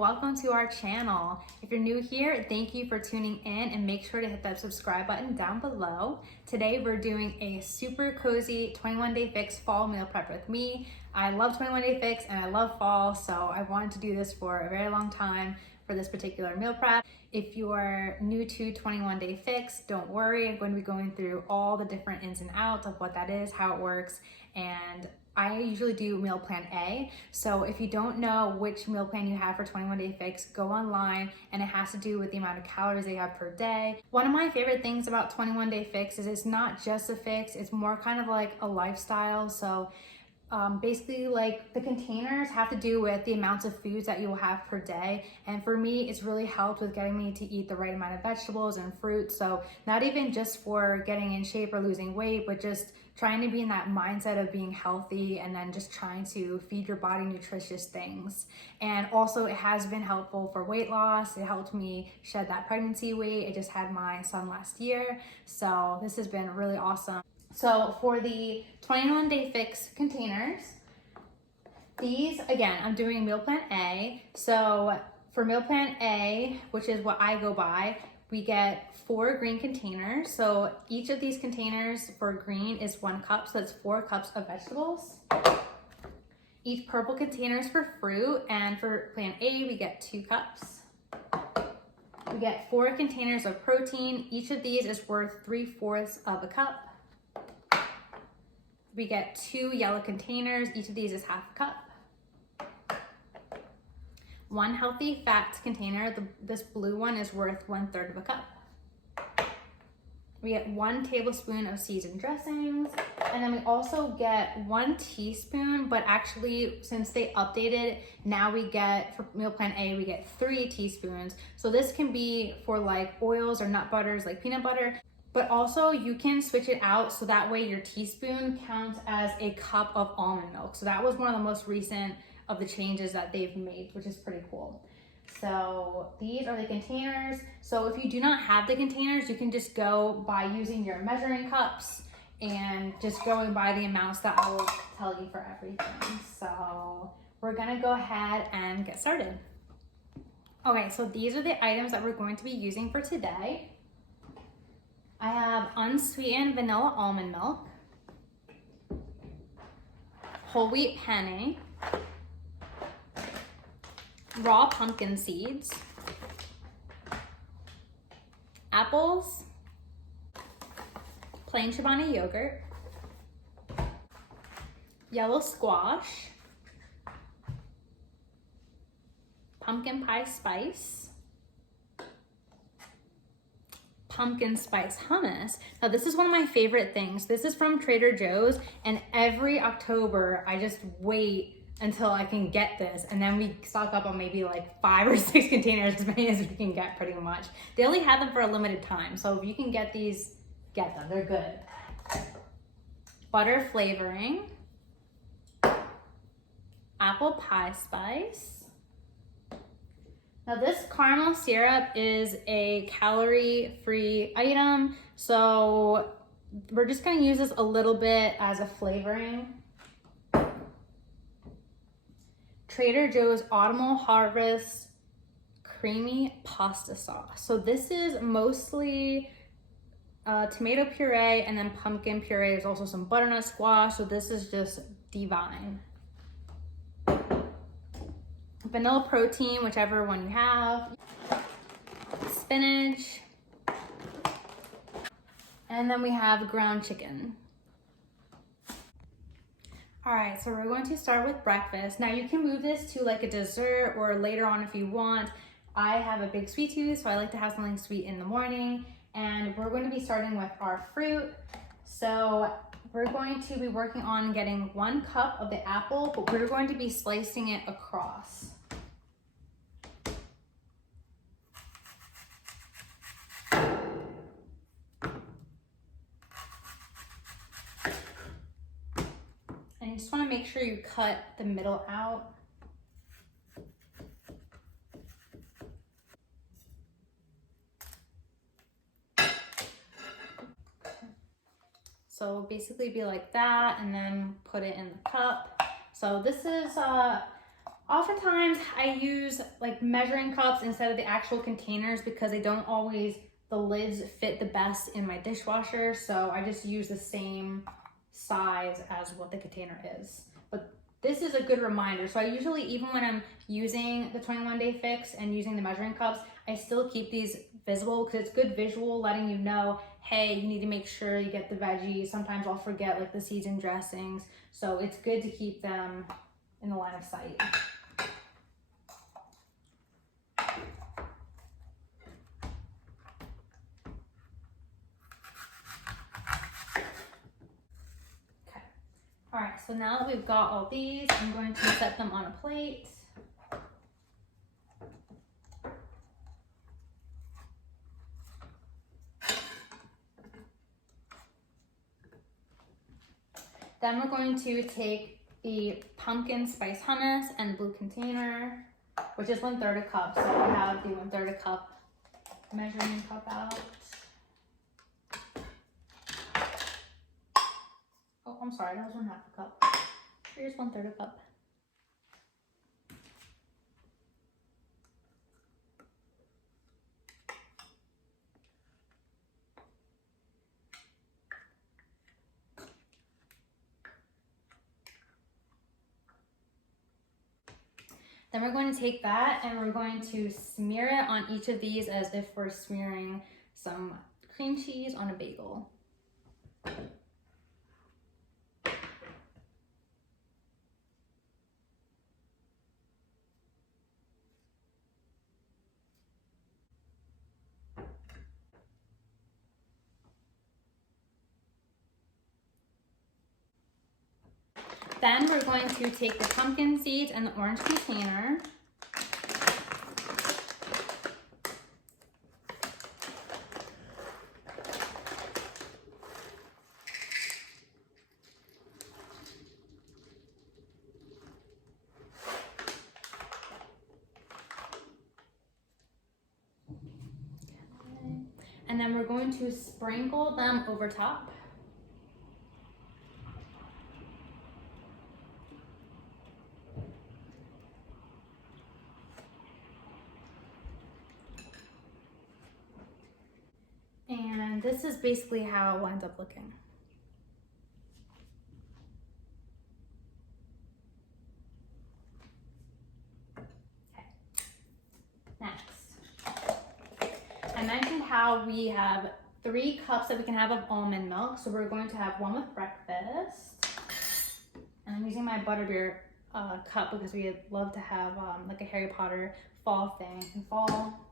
welcome to our channel. If you're new here, thank you for tuning in and make sure to hit that subscribe button down below. Today we're doing a super cozy 21 Day Fix fall meal prep with me. I love 21 Day Fix and I love fall, so I wanted to do this for a very long time for this particular meal prep. If you are new to 21 Day Fix, don't worry. I'm going to be going through all the different ins and outs of what that is, how it works, and I usually do meal plan A. So if you don't know which meal plan you have for 21 Day Fix, go online, and it has to do with the amount of calories they have per day. One of my favorite things about 21 Day Fix is it's not just a fix, it's more kind of like a lifestyle. So basically, like, the containers have to do with the amounts of foods that you will have per day, and for me it's really helped with getting me to eat the right amount of vegetables and fruits. So not even just for getting in shape or losing weight, but just trying to be in that mindset of being healthy and then just trying to feed your body nutritious things. And also it has been helpful for weight loss. It helped me shed that pregnancy weight. I just had my son last year, so this has been really awesome. So for the 21 Day Fix containers, these, again, I'm doing meal plan A. So for meal plan A, which is what I go by, we get 4 green containers. So each of these containers for green is 1 cup, so that's 4 cups of vegetables. Each purple container is for fruit, and for plan A, we get 2 cups. We get 4 containers of protein. Each of these is worth 3/4 of a cup. We get 2 yellow containers. Each of these is 1/2 cup. 1 healthy fat container. This blue one is worth 1/3 of a cup. We get 1 tablespoon of seasoned dressings. And then we also get 1 teaspoon, but actually since they updated, now we get, for meal plan A, we get 3 teaspoons. So this can be for like oils or nut butters like peanut butter. But also you can switch it out so that way your teaspoon counts as a cup of almond milk. So that was one of the most recent of the changes that they've made, which is pretty cool. So these are the containers. So if you do not have the containers, you can just go by using your measuring cups and just going by the amounts that I will tell you for everything. So we're gonna go ahead and get started. Okay, so these are the items that we're going to be using for today. I have unsweetened vanilla almond milk, whole wheat penne, raw pumpkin seeds, apples, plain Chobani yogurt, yellow squash, pumpkin pie spice, pumpkin spice hummus. Now this is one of my favorite things. This is from Trader Joe's, and every October I just wait until I can get this, and then we stock up on maybe like 5 or 6 containers, as many as we can get pretty much. They only have them for a limited time, so if you can get these, get them, they're good. Butter flavoring, apple pie spice. Now this caramel syrup is a calorie-free item, so we're just gonna use this a little bit as a flavoring. Trader Joe's Autumnal Harvest creamy pasta sauce. So this is mostly tomato puree and then pumpkin puree. There's also some butternut squash, so this is just divine. Vanilla protein, whichever one you have, spinach, and then we have ground chicken. All right, so we're going to start with breakfast. Now you can move this to like a dessert or later on if you want. I have a big sweet tooth, so I like to have something sweet in the morning, and we're going to be starting with our fruit. So we're going to be working on getting 1 cup of the apple, but we're going to be slicing it across. And you just want to make sure you cut the middle out. So basically be like that, and then put it in the cup. So this is Oftentimes I use like measuring cups instead of the actual containers because they don't always, the lids fit the best in my dishwasher. So I just use the same size as what the container is. But this is a good reminder. So I usually, even when I'm using the 21 Day Fix and using the measuring cups, I still keep these visible because it's good visual, letting you know, hey, you need to make sure you get the veggies. Sometimes I'll forget like the seasoned dressings. So it's good to keep them in the line of sight. All right, so now that we've got all these, I'm going to set them on a plate. Then we're going to take the pumpkin spice hummus and blue container, which is 1/3 a cup. So I have the 1/3 a cup measuring cup out. Oh, I'm sorry, that was 1/2 a cup. Here's 1/3 a cup. Then we're going to take that and we're going to smear it on each of these as if we're smearing some cream cheese on a bagel. Then we're going to take the pumpkin seeds and the orange container. And then we're going to sprinkle them over top. And this is basically how it winds up looking. Okay. Next, I mentioned how we have 3 cups that we can have of almond milk. So we're going to have one with breakfast. And I'm using my butterbeer cup because we love to have like a Harry Potter fall thing in fall.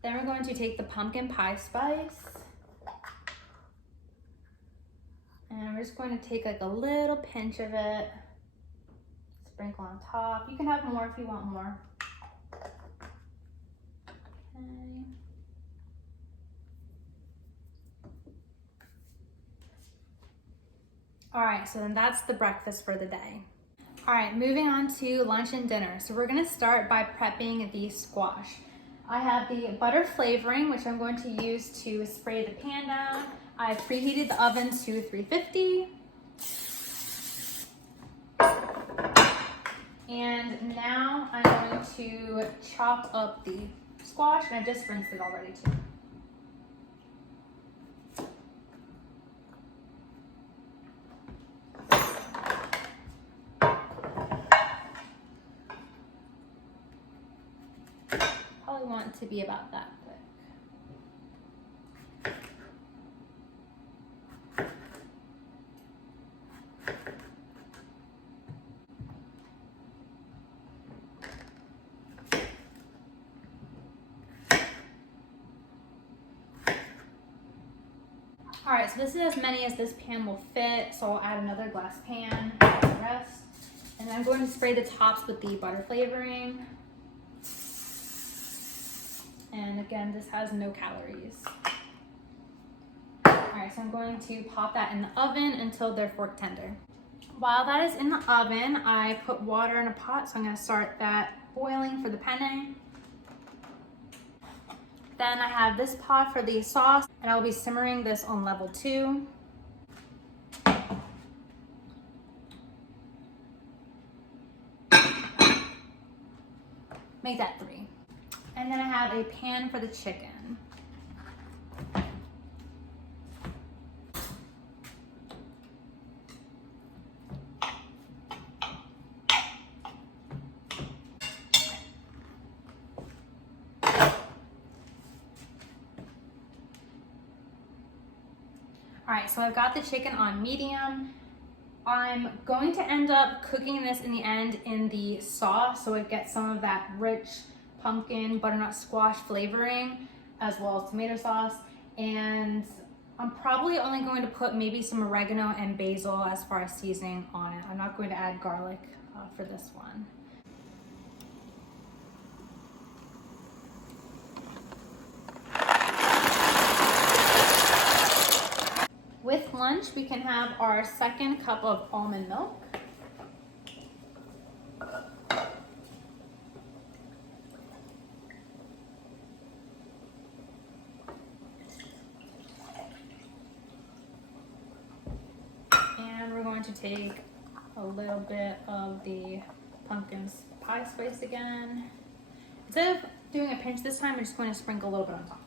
Then we're going to take the pumpkin pie spice. And we're just going to take like a little pinch of it, sprinkle on top. You can have more if you want more. Okay. All right, so then that's the breakfast for the day. All right, moving on to lunch and dinner. So we're gonna start by prepping the squash. I have the butter flavoring, which I'm going to use to spray the pan down. I've preheated the oven to 350. And now I'm going to chop up the squash, and I just rinsed it already too. Probably want it to be about that thick. All right, so this is as many as this pan will fit, so I'll add another glass pan for the rest. And I'm going to spray the tops with the butter flavoring. And again, this has no calories. All right, so so I'm going to pop that in the oven until they're fork tender. While that is in the oven, I put water in a pot, so I'm gonna start that boiling for the penne. Then I have this pot for the sauce, and I'll be simmering this on level 2. Make that 3. And then I have a pan for the chicken. All right, so I've got the chicken on medium. I'm going to end up cooking this in the end in the sauce so it gets some of that rich pumpkin butternut squash flavoring as well as tomato sauce. And I'm probably only going to put maybe some oregano and basil as far as seasoning on it. I'm not going to add garlic for this one. With lunch, we can have our second cup of almond milk. And we're going to take a little bit of the pumpkin pie spice again. Instead of doing a pinch this time, I'm just going to sprinkle a little bit on top.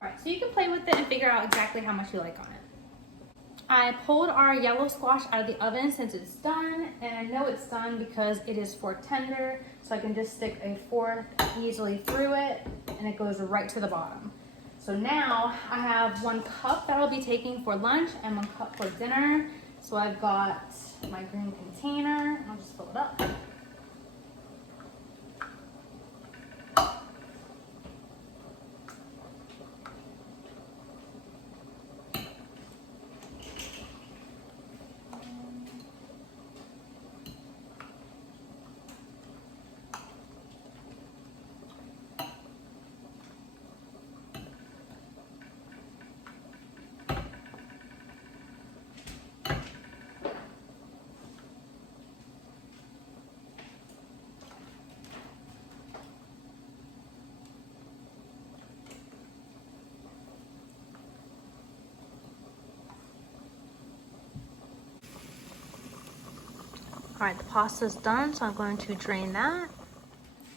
All right, so you can play with it and figure out exactly how much you like on it. I pulled our yellow squash out of the oven since it's done, and I know it's done because it is fork tender, so I can just stick a fork easily through it, and it goes right to the bottom. So now I have 1 cup that I'll be taking for lunch and 1 cup for dinner. So I've got my green container, I'll just fill it up. All right, the pasta's done, so I'm going to drain that.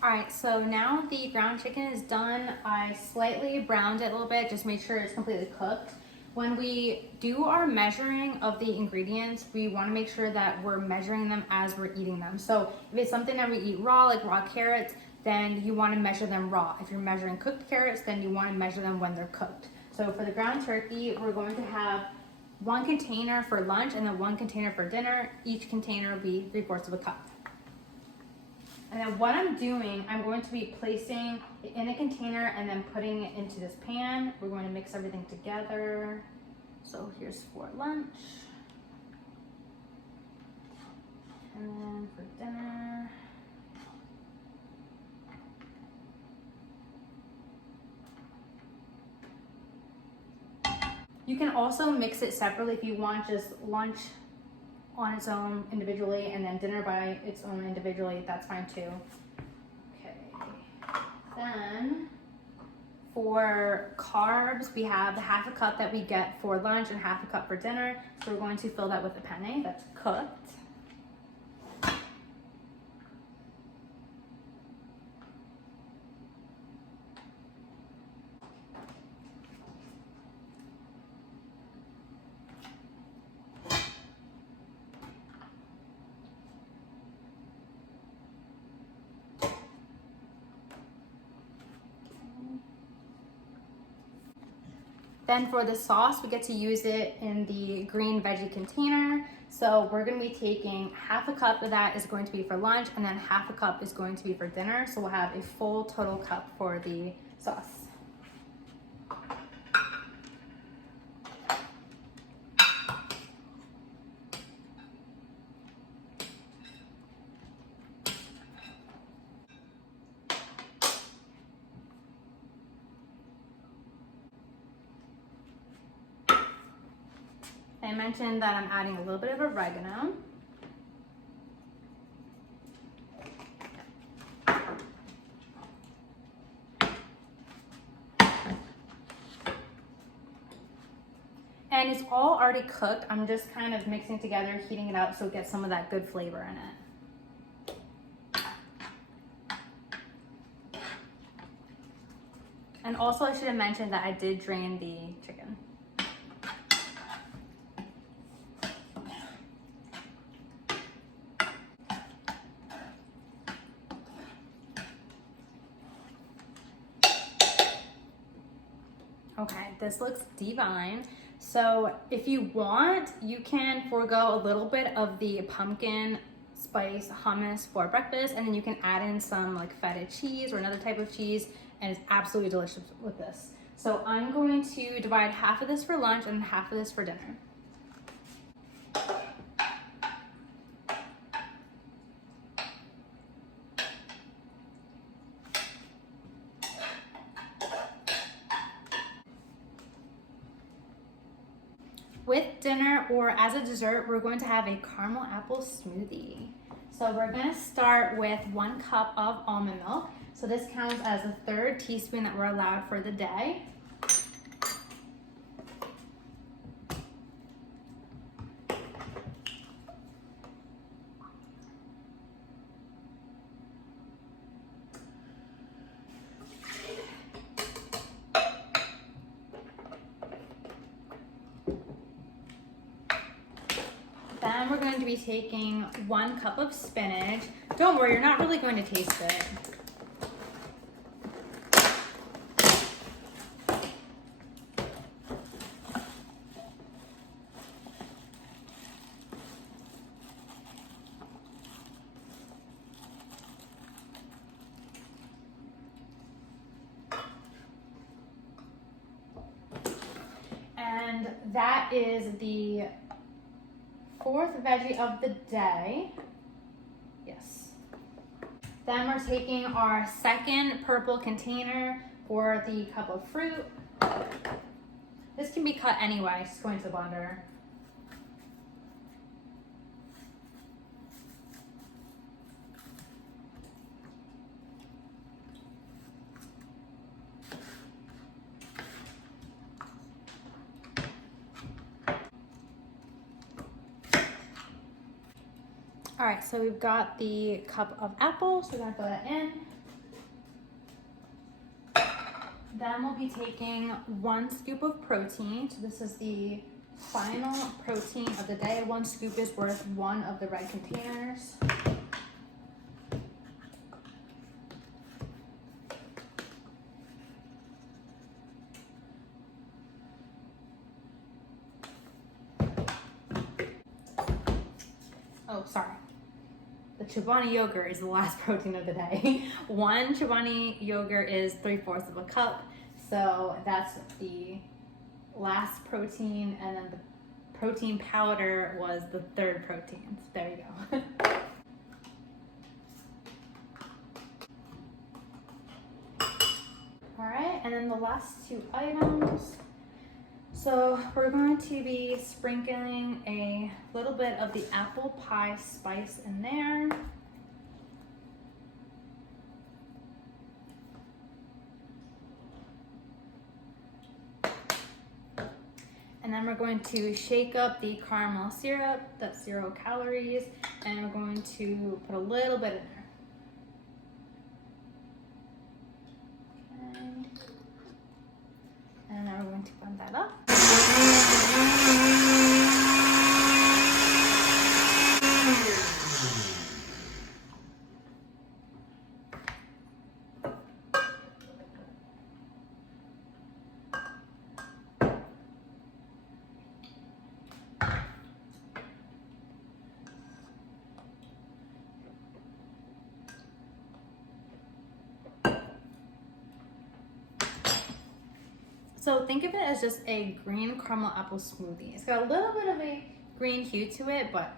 All right, so now the ground chicken is done. I slightly browned it a little bit, just make sure it's completely cooked. When we do our measuring of the ingredients, we want to make sure that we're measuring them as we're eating them. So if it's something that we eat raw, like raw carrots, then you want to measure them raw. If you're measuring cooked carrots, then you want to measure them when they're cooked. So for the ground turkey, we're going to have 1 container for lunch and then 1 container for dinner. Each container will be 3/4 of a cup. And then what I'm doing, I'm going to be placing it in a container and then putting it into this pan. We're going to mix everything together. So here's for lunch. And then for dinner. You can also mix it separately if you want just lunch on its own individually and then dinner by its own individually, that's fine too. Okay, then for carbs, we have the 1/2 cup that we get for lunch and 1/2 cup for dinner. So we're going to fill that with the penne that's cooked. Then for the sauce, we get to use it in the green veggie container. So we're gonna be taking 1/2 cup of that is going to be for lunch and then 1/2 cup is going to be for dinner. So we'll have a full total cup for the sauce. I mentioned that I'm adding a little bit of oregano. And it's all already cooked. I'm just kind of mixing together, heating it up so it gets some of that good flavor in it. And also I should have mentioned that I did drain the chicken. Okay, this looks divine. So if you want, you can forego a little bit of the pumpkin spice hummus for breakfast, and then you can add in some like feta cheese or another type of cheese, and it's absolutely delicious with this. So I'm going to divide half of this for lunch and half of this for dinner. With dinner or as a dessert, we're going to have a caramel apple smoothie. So we're going to start with 1 cup of almond milk. So this counts as a 1/3 teaspoon that we're allowed for the day. Then we're going to be taking 1 cup of spinach. Don't worry, you're not really going to taste it. And that is the 4th veggie of the day. Yes. Then we're taking our 2nd purple container for the cup of fruit. This can be cut anyway, just going to the blender. All right, so we've got the cup of apples, so we're gonna throw that in. Then we'll be taking 1 scoop of protein. So this is the final protein of the day. 1 scoop is worth 1 of the red containers. Oh, sorry. The Chobani yogurt is the last protein of the day. 1 Chobani yogurt is 3/4 of a cup. So that's the last protein, and then the protein powder was the 3rd protein. So there you go. All right, and then the last 2 items. So we're going to be sprinkling a little bit of the apple pie spice in there. And then we're going to shake up the caramel syrup, that's 0 calories, and we're going to put a little bit in there. Okay. And then we're going to blend that up. So think of it as just a green caramel apple smoothie. It's got a little bit of a green hue to it, but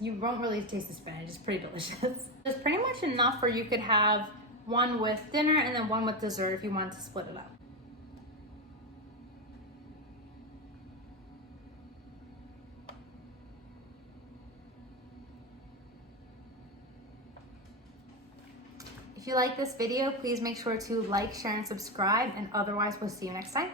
you won't really taste the spinach. It's pretty delicious. It's pretty much enough for you could have 1 with dinner and then 1 with dessert if you wanted to split it up. If you like this video, please make sure to like, share, and subscribe, and otherwise we'll see you next time.